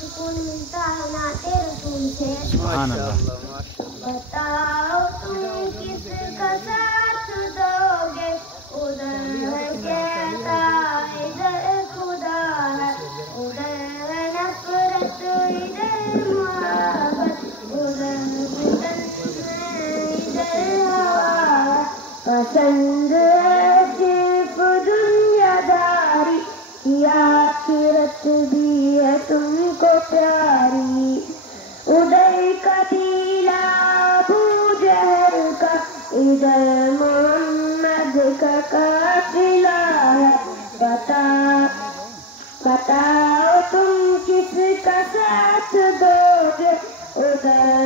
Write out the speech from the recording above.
سکون ملتا ہے نعت رسول سے. سبحان اللہ. بتاؤ تم کس کا ساتھ دو گے, ادھر ہے کہتا ادھر خدا ہے, ادھر ہے نفرت ادھر محبت, ادھر فتن ادھر ہوا. پسند ہے صرف دنیا داری, آخرت بھی ہے تم کو پیاری. ادھر قبیلہ ابو جہل کا, ادھر محمد کا قافلہ ہے. بتاؤ تم کس کا ساتھ دو گے, ادھر